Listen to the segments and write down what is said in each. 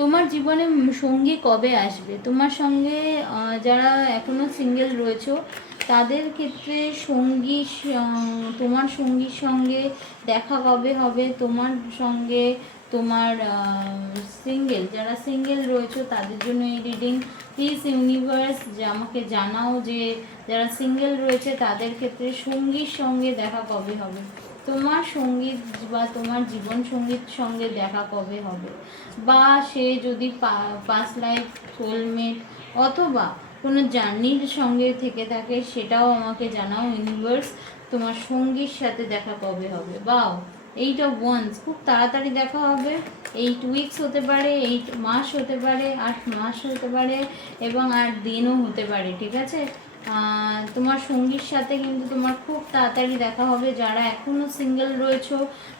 তোমার জীবনে সঙ্গী কবে আসবে? তোমার সঙ্গে যারা এখনো সিঙ্গেল রয়েছো তাদের ক্ষেত্রে তোমার সঙ্গীর সঙ্গে দেখা কবে হবে? তোমার সঙ্গে তোমার যারা সিঙ্গেল রয়েছো তাদের জন্য এই রিডিং। প্লিজ ইউনিভার্স যে আমাকে জানাও যে যারা সিঙ্গেল রয়েছে তাদের ক্ষেত্রে সঙ্গীর সঙ্গে দেখা কবে হবে, তোমার সঙ্গীত বা তোমার জীবন সঙ্গীত সঙ্গে দেখা কবে হবে, বা সে যদি পাস্ট লাইফ সোলমেট অথবা কোনো জার্নির সঙ্গে থেকে থাকে সেটাও আমাকে জানাও ইউনিভার্স। তোমার সঙ্গীর সাথে দেখা কবে হবে? বাও, 8 of Wands, খুব তাড়াতাড়ি দেখা হবে। 8 উইকস হতে পারে, 8 মাস হতে পারে, 8 মাস হতে পারে, এবং 8 দিনও হতে পারে। ঠিক আছে, তোমার সঙ্গীর সাথে কিন্তু তোমার খুব তাড়াতাড়ি দেখা হবে। যারা এখনও সিঙ্গেল রয়েছো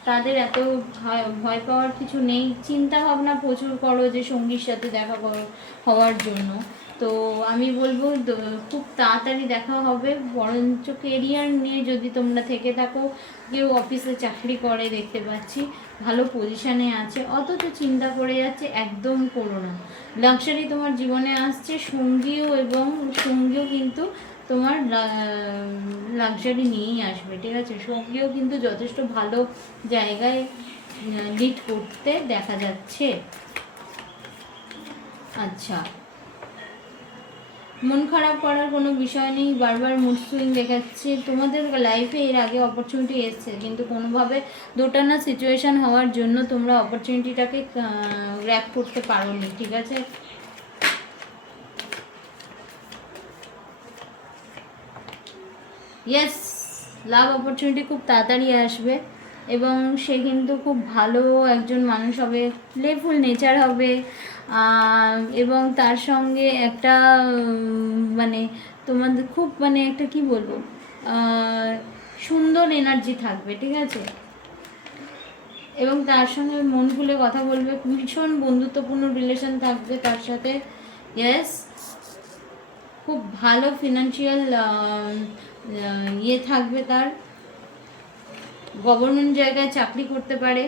তাদের এত ভয় পাওয়ার কিছু নেই। চিন্তা ভাবনা প্রচুর করো যে সঙ্গীর সাথে দেখা হওয়ার জন্য। তো আমি বলবো খুব তাড়াতাড়ি দেখা হবে। বরঞ্চ কেরিয়ার নিয়ে যদি তোমরা থেকে থাকো, কেউ অফিসে চাকরি করে দেখতে পাচ্ছি, ভালো পজিশানে আছে, অথচ চিন্তা করে যাচ্ছে, একদম করো না। লাক্সারি তোমার জীবনে আসছে, সঙ্গীও কিন্তু তোমার লাক্সারি নিয়েই আসবে। ঠিক আছে, সঙ্গীও কিন্তু যথেষ্ট ভালো জায়গায় লিড করতে দেখা যাচ্ছে। আচ্ছা, মন খারাপ করার কোনো বিষয় নেই। বারবার মুড সুইং দেখাচ্ছে। তোমাদের লাইফে এর আগে অপরচুনিটি এসছে, কিন্তু কোনোভাবে দোটানা সিচুয়েশান হওয়ার জন্য তোমরা অপরচুনিটিটাকে গ্র্যাব করতে পারোনি। ঠিক আছে, ইয়েস, লাভ অপরচুনিটি খুব তাড়াতাড়ি আসবে, এবং সে কিন্তু খুব ভালো একজন মানুষ হবে, প্লেফুল নেচার হবে, এবং তার সঙ্গে একটা মানে তোমাদের খুব একটা কি বলবো, সুন্দর এনার্জি থাকবে। ঠিক আছে, এবং তার সঙ্গে মন খুলে কথা বলবে, ভীষণ বন্ধুত্বপূর্ণ রিলেশন থাকবে তার সাথে। ইয়েস, খুব ভালো ফিনান্সিয়াল ইয়ে থাকবে তার, গভর্নমেন্ট জায়গায় চাকরি করতে পারে।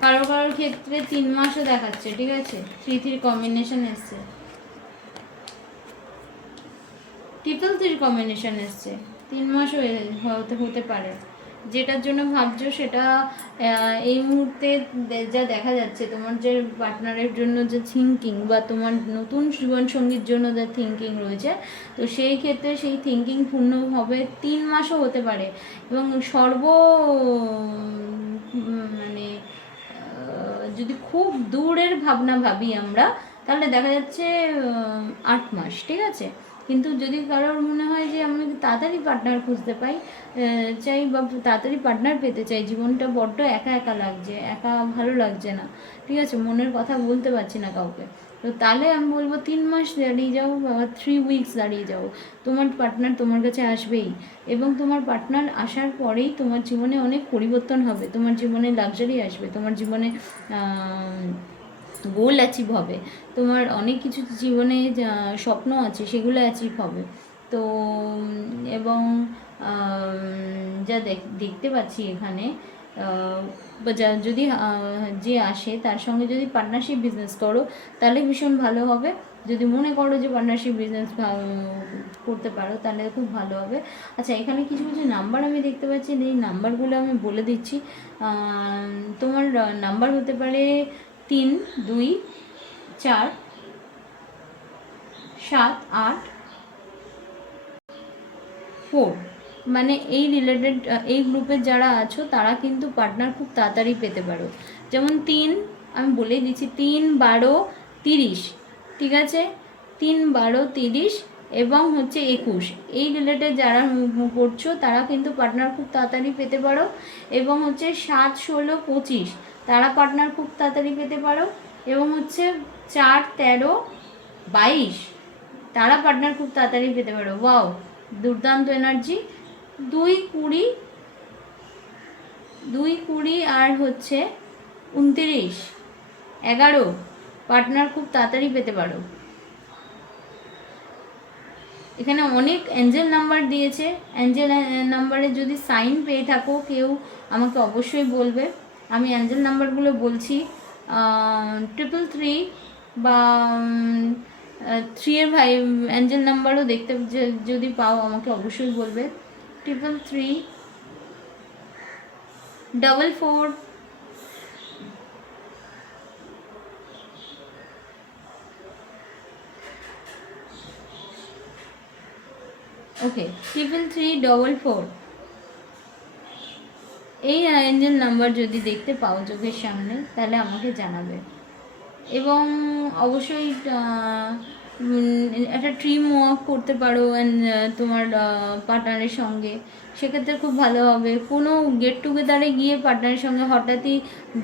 কারোর ক্ষেত্রে 3 মাসও দেখাচ্ছে। ঠিক আছে, 3-3 কম্বিনেশন এসছে, 3-3 কম্বিনেশন এসছে, 3 মাসও হতে পারে। যেটার জন্য ভাবছো সেটা এই মুহূর্তে যা দেখা যাচ্ছে, তোমার যে পার্টনারের জন্য যে থিঙ্কিং, বা তোমার নতুন জীবনসঙ্গীর জন্য যে থিঙ্কিং রয়েছে, তো সেই ক্ষেত্রে সেই থিঙ্কিং পূর্ণ হবে। 3 মাসও হতে পারে, এবং মানে যদি খুব দূরের ভাবনা ভাবি আমরা, তাহলে দেখা যাচ্ছে 8 মাস। ঠিক আছে, কিন্তু যদি কারোর মনে হয় যে আমি তাড়াতাড়ি পার্টনার খুঁজতে চাই, বা তাড়াতাড়ি পার্টনার পেতে চাই, জীবনটা বড্ড একা একা লাগছে, একা ভালো লাগছে না, ঠিক আছে, মনের কথা বলতে পারছি না কাউকে, তো তাহলে আমি বলবো 3 মাস দাঁড়িয়ে যাও, বা 3 উইকস দাঁড়িয়ে যাও, তোমার পার্টনার তোমার কাছে আসবেই। এবং তোমার পার্টনার আসার পরেই তোমার জীবনে অনেক পরিবর্তন হবে, তোমার জীবনে লাক্সারি আসবে, তোমার জীবনে গোল অ্যাচিভ হবে, তোমার অনেক কিছু জীবনে স্বপ্ন আছে সেগুলো অ্যাচিভ হবে। তো এবং যা দেখতে পাচ্ছি এখানে, যদি যে আসে তার সঙ্গে যদি পার্টনারশিপ বিজনেস করো তাহলে ভীষণ ভালো হবে। যদি মনে করো যে পার্টনারশিপ বিজনেস করতে পারো তাহলে খুব ভালো হবে। আচ্ছা, এখানে কিছু কিছু নাম্বার আমি দেখতে পাচ্ছি, এই নাম্বারগুলো আমি বলে দিচ্ছি। তোমার নাম্বার হতে পারে 3, 2, 4, 7, 8, 4। মানে এই রিলেটেড এই গ্রুপের যারা আছো তারা কিন্তু পার্টনার খুব তাড়াতাড়ি পেতে পারো। যেমন 3, আমি বলেই দিচ্ছি, 3, 12, 30। ঠিক আছে, 3, 12, 30 এবং 21, এই রিলেটেড যারা করছো তারা কিন্তু পার্টনার খুব তাড়াতাড়ি পেতে পারো। এবং 7, 16, 25 তারা পার্টনার খুব তাড়াতাড়ি পেতে পারো। এবং 4, 13, 22 তারা পার্টনার খুব তাড়াতাড়ি পেতে পারো। ওয়াও, দুর্দান্ত এনার্জি। 2, 20, 2, 20 আর 29, 11 পার্টনার খুব তাড়াতাড়ি পেতে পারো। এখানে অনেক অ্যাঞ্জেল নাম্বার দিয়েছে। অ্যাঞ্জেল নাম্বারে যদি সাইন পেয়ে থাকো কেউ আমাকে অবশ্যই বলবে। আমি অ্যাঞ্জেল নাম্বারগুলো বলছি, 333 বা 3 এর ভাই অ্যাঞ্জেল নাম্বারও দেখতে যদি পাও আমাকে অবশ্যই বলবে। 333, 44, ওকে 33344, এই অ্যাঞ্জেল নাম্বার যদি দেখতে পাও চোখের সামনে তাহলে আমাকে জানাবে। এবং অবশ্যই একটা ট্রিম ওয়াক করতে পারো তোমার পার্টনারের সঙ্গে, সেক্ষেত্রে খুব ভালো হবে। কোনো গেট টুগেদারে গিয়ে পার্টনারের সঙ্গে হঠাৎই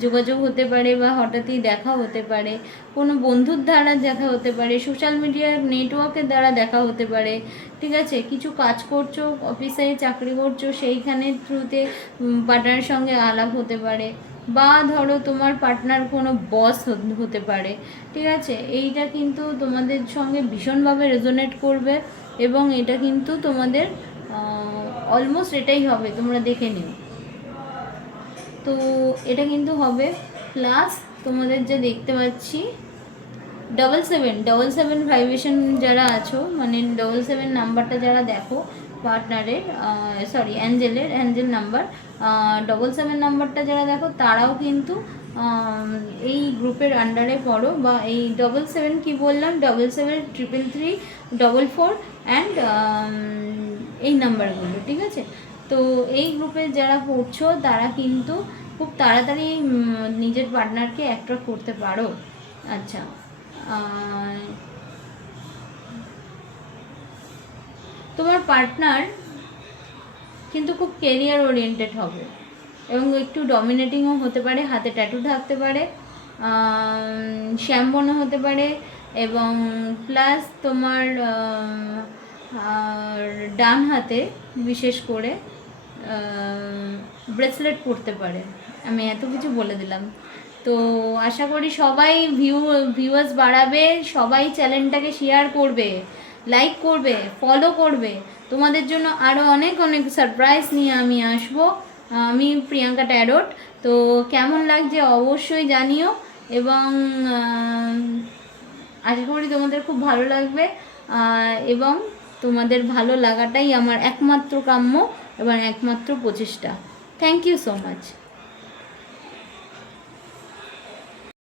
যোগাযোগ হতে পারে বা হঠাৎই দেখা হতে পারে, কোনো বন্ধুর দ্বারা দেখা হতে পারে, সোশ্যাল মিডিয়ার নেটওয়ার্কের দ্বারা দেখা হতে পারে, ঠিক আছে। কিছু কাজ করছো, অফিসে চাকরি করছো, সেইখানে থ্রুতে পার্টনারের সঙ্গে আলাপ হতে পারে, বা ধরো তোমার পার্টনার কোনো বস হতে পারে, ঠিক আছে। এইটা কিন্তু তোমাদের সঙ্গে ভীষণভাবে রেজোনেট করবে এবং এটা কিন্তু তোমাদের অলমোস্ট এটাই হবে, তোমরা দেখে নিও। তো এটা কিন্তু হবে। প্লাস তোমাদের যে দেখতে পাচ্ছি 77 ভাইব্রেশন যারা আছো, মানে 77 নাম্বারটা যারা দেখো পার্টনারের, সরি অ্যাঞ্জেল নাম্বার 77 নাম্বারটা যারা দেখো তারাও কিন্তু এই গ্রুপের আন্ডারে পড়ো, বা এই 77 কি বললাম, 77, 333, 44 অ্যান্ড এই নাম্বারগুলো, ঠিক আছে। তো এই গ্রুপে যারা পড়ছো তারা কিন্তু খুব তাড়াতাড়ি নিজের পার্টনারকে অ্যাট্রাক্ট করতে পারো। আচ্ছা, তোমার পার্টনার কিন্তু খুব কেরিয়ার ওরিয়েন্টেড হবে এবং একটু ডমিনেটিংও হতে পারে, হাতে ট্যাটু থাকতে পারে, শ্যামবর্ণ হতে পারে, এবং প্লাস তোমার ডান হাতে বিশেষ করে ব্রেসলেট পরতে পারে। আমি এত কিছু বলে দিলাম। তো আশা করি সবাই ভিউয়ার্স বাড়াবে, সবাই চ্যানেলটাকে শেয়ার করবে, লাইক করবে, ফলো করবে। তোমাদের জন্য আরও অনেক অনেক সারপ্রাইজ নিয়ে আমি আসবো। আমি প্রিয়াঙ্কা ট্যারোট। তো কেমন লাগছে অবশ্যই জানিও, এবং আশা করি তোমাদের খুব ভালো লাগবে, এবং তোমাদের ভালো লাগাটাই আমার একমাত্র কাম্য এবং একমাত্র প্রচেষ্টা। Thank you so much.